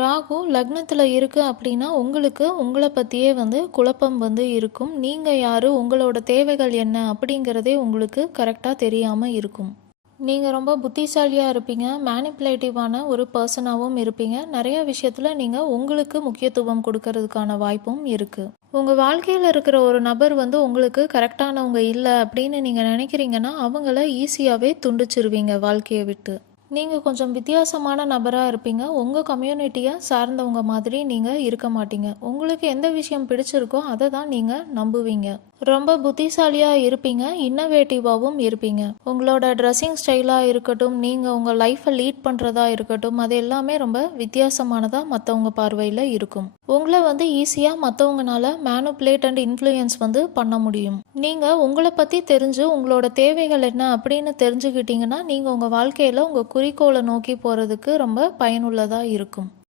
ராகு லக்னத்தில் இருக்குது அப்படின்னா உங்களுக்கு உங்களை பற்றியே குழப்பம் இருக்கும். நீங்கள் யார், உங்களோட தேவைகள் என்ன அப்படிங்கிறதே உங்களுக்கு கரெக்டாக தெரியாமல் இருக்கும். நீங்கள் ரொம்ப புத்திசாலியாக இருப்பீங்க, மேனிப்புலேட்டிவான ஒரு பர்சனாகவும் இருப்பீங்க. நிறைய விஷயத்தில் நீங்கள் உங்களுக்கு முக்கியத்துவம் கொடுக்கறதுக்கான வாய்ப்பும் இருக்குது. உங்கள் வாழ்க்கையில் இருக்கிற ஒரு நபர் உங்களுக்கு கரெக்டானவங்க இல்லை அப்படின்னு நீங்கள் நினைக்கிறீங்கன்னா அவங்கள ஈஸியாகவே துண்டிச்சிருவீங்க வாழ்க்கையை விட்டு. நீங்கள் கொஞ்சம் வித்தியாசமான நபராக இருப்பீங்க. உங்கள் கம்யூனிட்டியை சார்ந்தவங்க மாதிரி நீங்கள் இருக்க மாட்டீங்க. உங்களுக்கு எந்த விஷயம் பிடிச்சிருக்கோ அதை தான் நீங்கள் நம்புவீங்க. ரொம்ப புத்திசாலியாக இருப்பீங்க, இன்னோவேட்டிவாகவும் இருப்பீங்க. உங்களோட ட்ரெஸ்ஸிங் ஸ்டைலாக இருக்கட்டும், நீங்கள் உங்கள் லைஃப்பை லீட் பண்ணுறதா இருக்கட்டும், அது எல்லாமே ரொம்ப வித்தியாசமானதாக மற்றவங்க பார்வையில் இருக்கும். உங்களை ஈஸியாக மற்றவங்கனால மேனுப்புலேட் அண்ட் இன்ஃப்ளூயன்ஸ் பண்ண முடியும். நீங்கள் உங்களை பற்றி தெரிஞ்சு உங்களோட தேவைகள் என்ன அப்படின்னு தெரிஞ்சுக்கிட்டீங்கன்னா நீங்கள் உங்கள் வாழ்க்கையில் உங்கள் குறிக்கோளை நோக்கி போகிறதுக்கு ரொம்ப பயனுள்ளதாக இருக்கும்.